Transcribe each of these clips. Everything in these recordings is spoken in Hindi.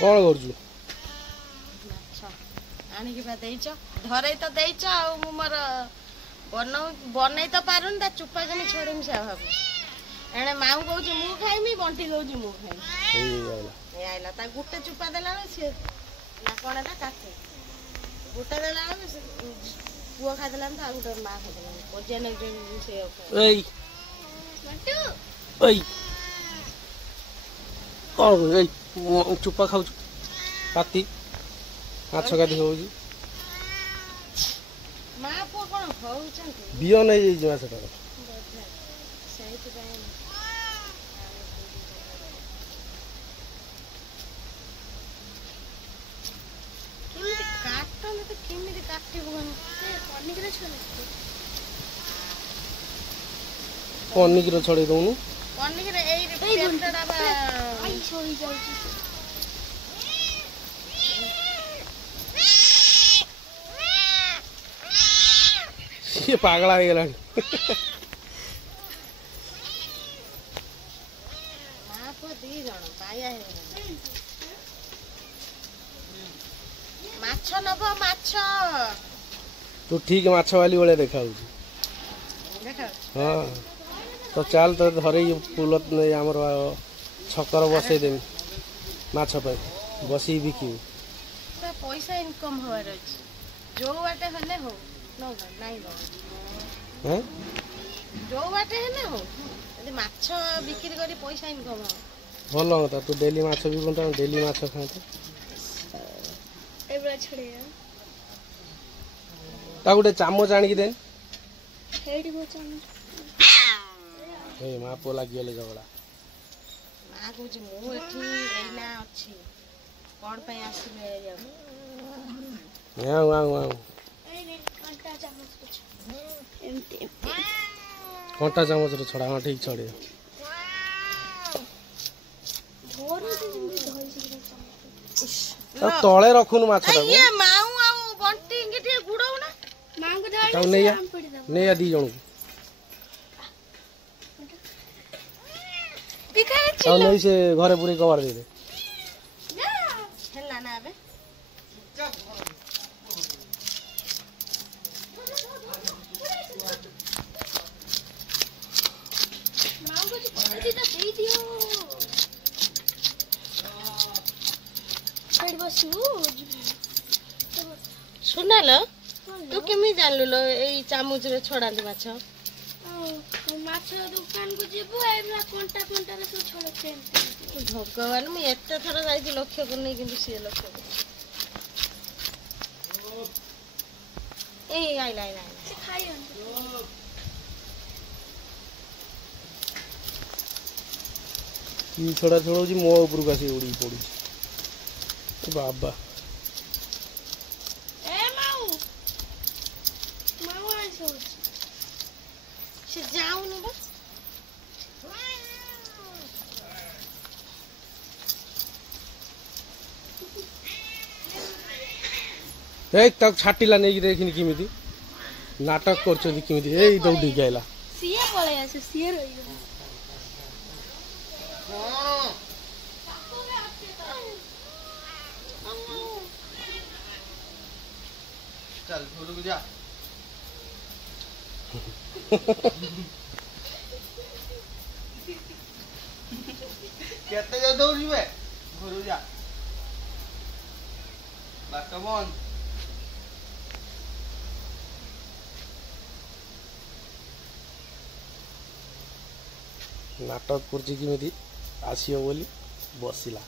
कौन करू आनिक धरे तो देच मोर बनई तो पारुन ता चुपा के छोड़मी से भाव एणे माऊ कौच मु खाइमी बंटी कौच मु खाइमी आइला ता गुटे चुपा देला सी नाकणा काटे गुटे देला पुआ खादेला तो आ गुटे माँ खादेला बजिया नहीं से कौन चुपा खाऊ पाती माछ गाधी हो माँ पुआ कौन खाऊ बिह नहीं जाइए माछटा पनिर छड़े दौनु सी पागला हो गला तू ठीक माछ वाली वाले देखा हाँ तो चल तो धरे पुल आमर छकर बसई देमी माछ बसी बिक पैसा इनकम हवार जो बाटे हेले हो नहीं जो बाटे हेले हो माछ बिक्री करी पैसा इनकम हो भल होता तू डेली माछ बिकता डेली माछ खाते गोटे चामच आणिक देन माँ पुआ लगे झगड़ा माँ कौच मुझे अच्छी कौन पे आसले कंटा चामच छड़ा हाँ ठीक छड़े तले रखुन नहीं दी जन नहीं से घरे पूरी कवर दे सुना लो तू केमी जानलु लो ए चामच रे छड़ांती माछ माछ दुकान को जीबु एबला कोंटा कोंटा रे सब छड़ते भगवान मु एते थरा जाई लक्ष्य कर नहीं किंतु से लक्ष्य कर ए आइला से खाइयो की छड़ा छड़ो जी मो ऊपर का से उड़ी पड़ी बाबा से जाऊनु बा एक तक छाटिला नहीं देखिन किमिति नाटक करछो किमिति ए दौडी गैला सिया पळे आसे सिया रही गयो चल रुक जा केते जा दौड़िबे घरु जा बाट बंद नाटक करछि किमिति आसियो बोली बसिला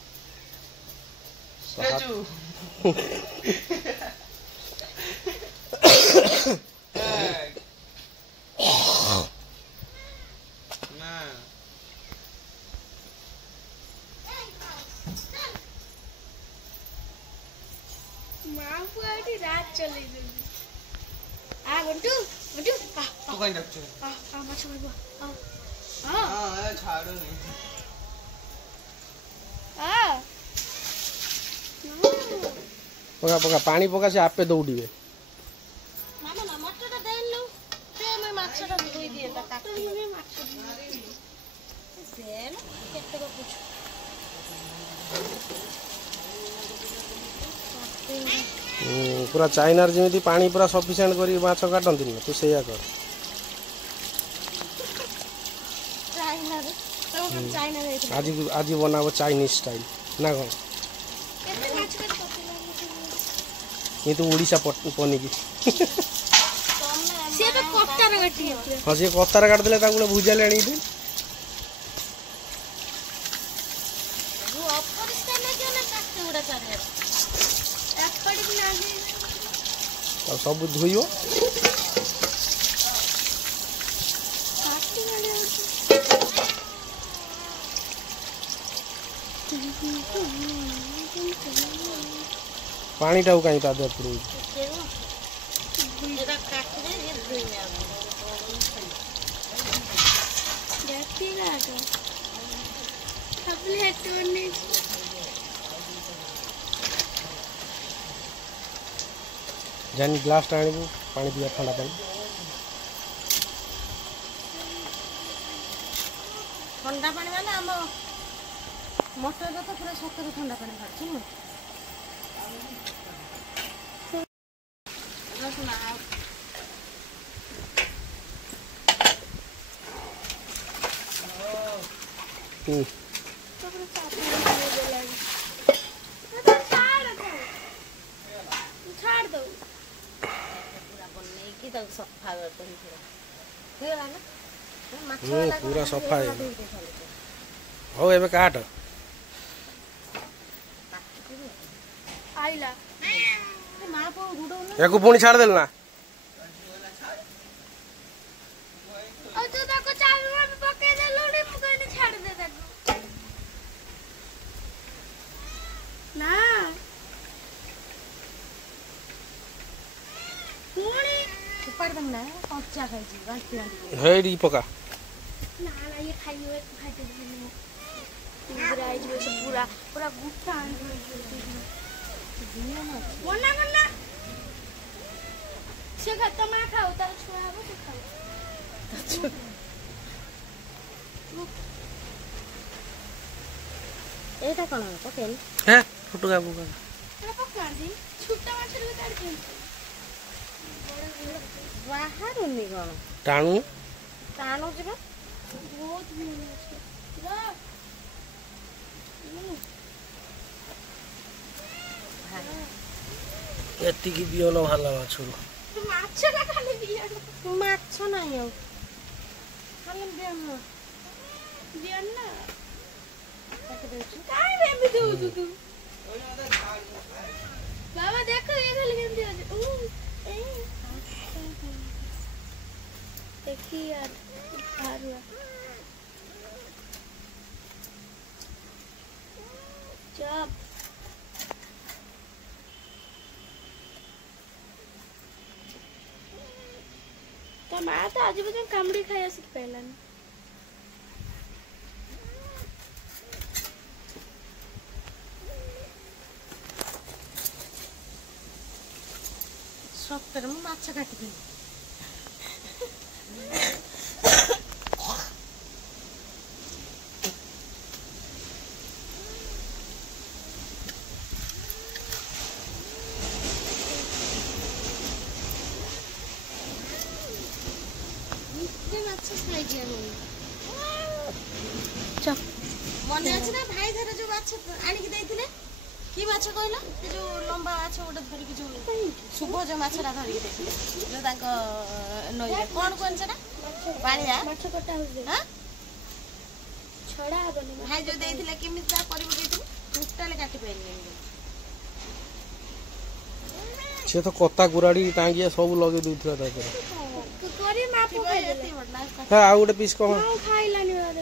मां पुआटी रात चली गई आ बंटू बंटू तू कहीं रख आ माछ मारबो हां छाड़ो नहीं पका पका पानी पका से आपे दौड़िबे मामा ना मटटा देलु ते मैं माछटा धोई दिए ता काटी में माछ देल केते को पूछ पूरा चाइनार जमी पानी पूरा सफिशिएंट कर माछ काटती ना तू से कर आज आज बनाबो चाइनीज स्टाइल ना कौन ये तो उड़ीसा पनिकी हाँ सी कतार काटदे भुजा ले सब धोई पानी टाऊ कहीं ता दे पुरो जानी ग्लास टाणी पानी पिया ठंडा पानी ठंडा पानी माने आम मोटर तो पूरा सतरे ठंडा पानी खाची पूरा सफा है हो एबे काट आइला याको पुणी छाड़ देल ना और तू ताको चाबी में पके दे लोड़ी मु कहने छाड़ दे ताको ना पुणी उपाड़ दम ना कच्चा खाई जी गांठी गांठी हेडी पका ना ये खाइयो एक फाटे दे पूरा आई जो पूरा पूरा गुट्टा आन मना मना से खत्म आ खाओ तार छुआ हो तो खाओ एटा कोन पकेन हे फुटका बुका एटा पका दी छुट्टा माछ रे काट के बाहर उनी कोन टाणू तानो जबा बहुत भीड़ है एतिकी बियोन भाला माछ तू माछ ना खाली बिया माछ नाही हो खाली बियान बिया ना ताके देछु काय रे भी दो तू बाबा देखो ये खाली केंदी है ए देखी यार भारुआ जब तो मैं तो आज भी कामड़ी खाया सीख पहला ना सप्तर में माछ काटी दे मन अच्छे ना भाई घर जो माछ आनिक देथिले की माछ कहला से जो लंबा माछ गोटे धरिक जो शुभ जो माछरा धरिक देथिले जो तांको नई कोन कोन छना बाणिया माछ कटा हो हां छड़ा बने भाई जो देथिले किमिता परिबो देथिले टोटल काटी पाइले से तो कत्ता गुराड़ी टांगिया सब लगे दूथरा तापर तो तोरी माप खाइ दे हां आ गोटे पीस कह खाइलानी वाला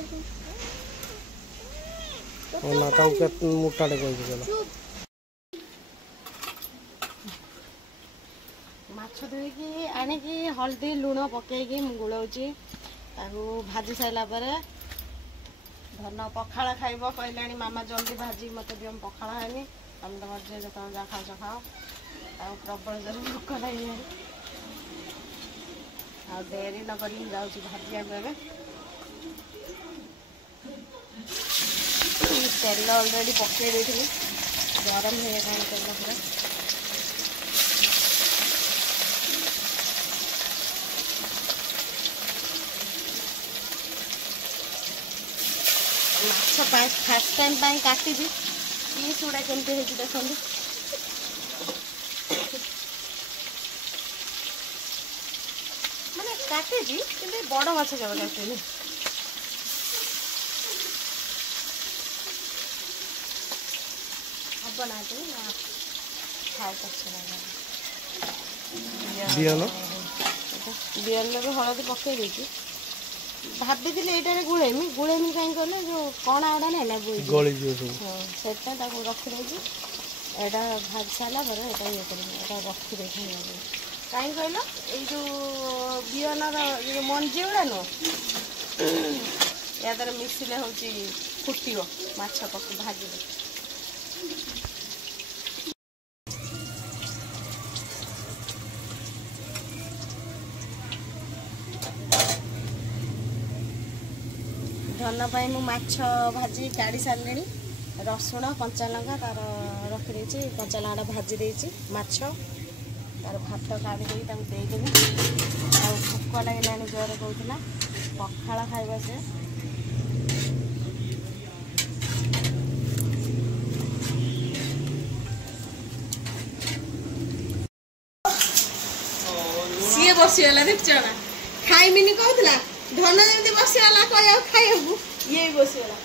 देखो ना ताऊ के मुठाटे कहि देला माछ धोइकी आनिकी हल्दी लुण पकेइकी गुलाउची ताकू भाजी साइला परे धन पखाला खाइबो कहलानी मामा जल्दी भाजी मते दियम पखाला हैनी हम तो मर्जी जता जा खाओ खाओ आ प्रबल जरूर भूख लागि आ देरी न करी जाउची भाजिया बेबे तेल ऑलरेडी पके देथिली गरम हे गन तेल पूरा ମାଛ ଫାର୍ଷ୍ଟ ଟାଇମ୍ ପାଇଁ କାଟିଛି ପିସ୍ ଗୁଡ଼ା କେମିତି ହେଇଛି ଦେଖନ୍ତୁ। ମାନେ କାଟିଛି କିନ୍ତୁ ବଡ଼ ମାଛ କେବେ କାଟିନି। ହବ ନା ଖାଇ ବିହନରେ ହଳଦୀ ପକେଇ ଦେଇଛି। ଭାବିଥିଲି ଏଇଟାରେ ଗୁଳେଇମି କାହିଁକି କହିଲେ ଯୋଉ କଣା ଗୁଡ଼ା ନାହିଁ ନା ସେଇଟା ତାକୁ ରଖିଦେଇଛି। ଏଇଟା ଭାଜି ସାରିଲା ପରେ ଏଇଟା ଇଏ କରିବି, ଏଇଟା ରଖିଦେଇଛି କାହିଁକି କହିଲ ଏଇ ଯୋଉ ବିହନର ଯୋଉ ମଞ୍ଜି ଗୁଡ଼ା ନୁହଁ ୟା ଦ୍ୱାରା ମିଶିଲେ ହେଉଛି ଫୁଟିବ ମାଛ ପକେଇ ଭାଜିଲେ। ଧନ ପାଇଁ ମୁଁ ମାଛ ଭାଜି କାଢ଼ି ସାରିଲିଣି। ରସୁଣ କଞ୍ଚାଲଙ୍କା ତାର ରଖିଦେଇଛି, କଞ୍ଚାଲଙ୍କାଟା ଭାଜି ଦେଇଛି। ମାଛ ତାର ଭାତ କାଢ଼ି ଦେଇକି ତାକୁ ଦେଇଦେବି। ଆଉ ଭୋକ ଲାଗିଲାଣି ଜୋରରେ କହୁଥିଲା, ପଖାଳ ଖାଇବା ସେ। ସିଏ ବସିଗଲା ଦେଖୁଛ ନା, ଖାଇମିନି କହୁଥିଲା। ଧନ ଯେମିତି ବସିଗଲା କହିବାକୁ ଖାଇବାକୁ, ଇଏ ବି ବସିଗଲା।